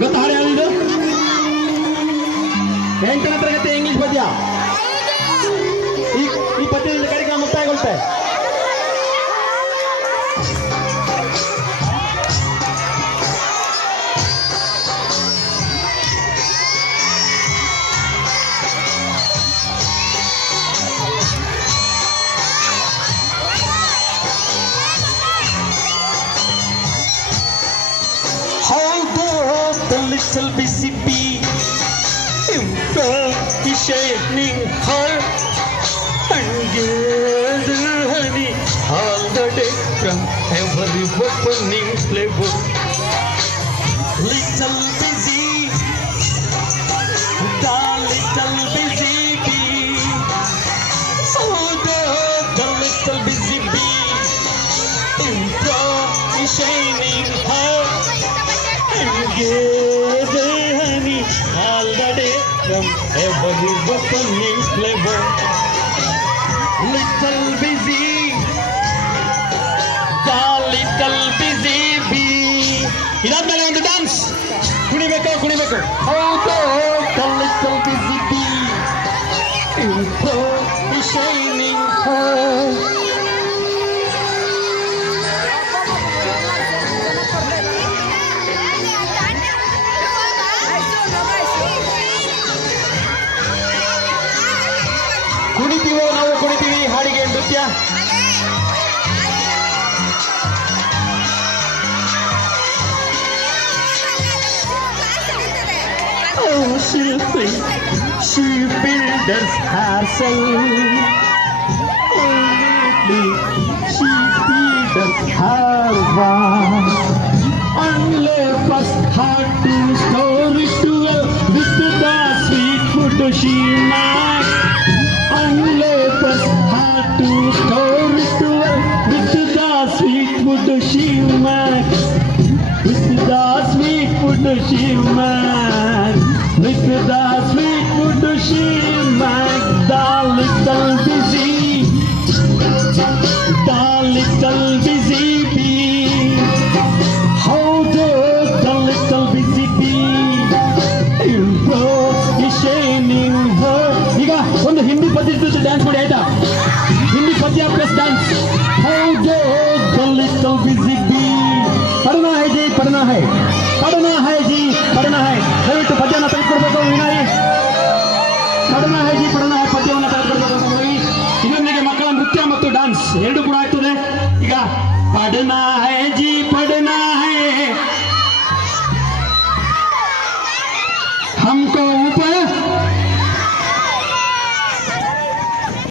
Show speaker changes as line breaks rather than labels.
ಗೊತ್ತಾ ಹಾಡು ಯಾವುದು ಎಂಟನೇ ತರಗತಿ ಇಂಗ್ಲಿಷ್ ಪದ್ಯ
the little busy bee imperishing her and gather honey. All the day from every opening flavor. Little busy, the little busy bee. Although the little busy bee imperishing her and gather honey all the day from every opening flavor. Little busy, the little busy bee.
ಇದಾದ್ಮೇಲೆ ಒಂದು dance ಕುಣಿಬೇಕು ಕುಣಿಬೇಕು
ಹೌದು the little busy bee in shining
ಕುಣಿತೀವೋ ನಾವು ಕುಣಿತೀವಿ ಹಾಡಿಗೆ ನೃತ್ಯ
Oh, she thinks she builders herself. Only she builders her one. Only first had to store it to her with the sweet food she makes. sweet food she makes. With the sweet food she makes. The little busy, the little busy bee. How the, the little busy bee is shining her.
ಈಗ ಒಂದು ಹಿಂದಿ ಪದ್ಯ ಜೊತೆ dance ಮಾಡಿ ಆಯ್ತಾ ಹಿಂದಿ ಪದ್ಯ plus dance
How the, the little busy bee.
ಪಡನಾ ಹೈ ಜಿ ಪಡನಾ ಹೈ ಪಡನಾ ಹೈ ಜಿ ಪಡನಾ ಹೈ ದಯವಿಟ್ಟು ಪದ್ಯವನ್ನು ತೆಗೆದುಕೊಡ್ಬೇಕು, ವಿನಾಯಿ. ಪಡನಾ ಹೈ ಜಿ ಪಡನಾ ಹೈ ಪದ್ಯವನ್ನು ತೆಗೆದುಕೊಡ್ಬೇಕು ಇದರೊಂದಿಗೆ ಮಕ್ಕಳ ನೃತ್ಯ ಮತ್ತು ಡಾನ್ಸ್ ಎರಡು ಕೂಡ ಆಗ್ತದೆ. ಈಗ ಪಡನಾ ಹೈ